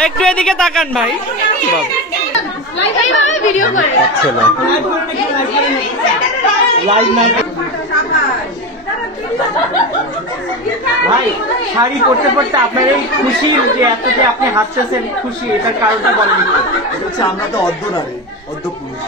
ভাই একটু এদিকে তাকান ভাই। ভাই শাড়ি পরতে পরতে আপনার এই খুশি যে এত যে আপনি হাসতেছেন খুশি, এটার কারণটা বলেন। আমরা তো অর্ধ নারী, অর্ধ পুরুষ।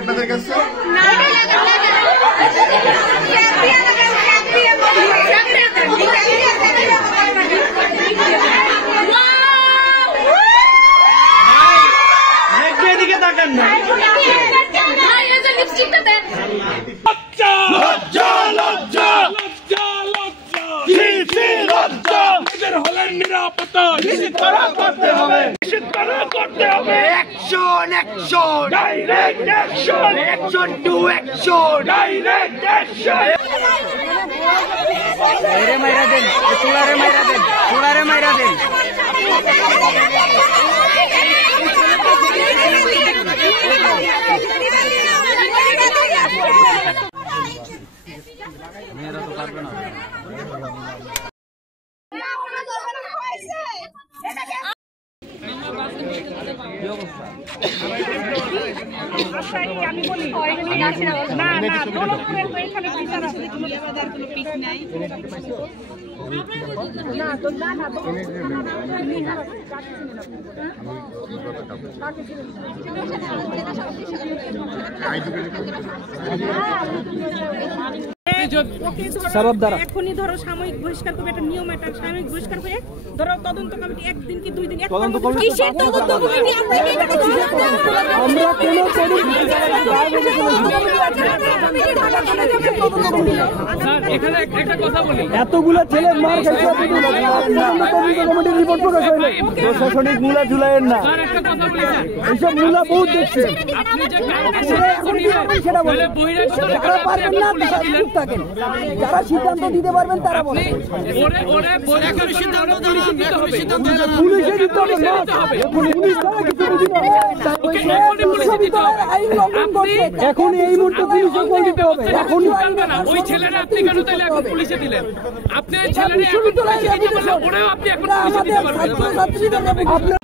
আপনাদের কাছে এদিকে তাকান না। নিরাপত্তা নিশ্চিত করতে হবে, নিশ্চিত করতে হবে। Action action, direct action, action to action, direct action. মাইরা দেন, চুলারে মাইরা দেন, চুলারে মাইরা দেন। মেয়েরা তো পারবে না। আমি বলি না না দৌলতপুরের তো এখানে বিচার আছে, কোনো পিক নাই না তো না না এখনই ধরো সাময়িক বহিষ্কার করবে, একটা নিয়ম, একটা সাময়িক বহিষ্কার করে ধরো তদন্ত কমিটি একদিন কি 2 দিন তদন্ত কমিটি এতগুলো ছেলে মার কমিটির রিপোর্ট প্রকাশ হয়নি, প্রশাসনিক মূলা ঝুলাইয়ের না, এইসব মূলা বহুত দেখছে। যারা সিদ্ধান্ত দিতে পারবেন তারা বলে এখন এই মুহূর্তে পুলিশে দিতে হবে। এখন ওই ছেলেরা আপনি কেন তাহলে এখন পুলিশে দিলেন? আপনি ছেলেরা এখন পুলিশে দিতে বললে ওরাও আপনি এখন পুলিশে দিতে পারবেন।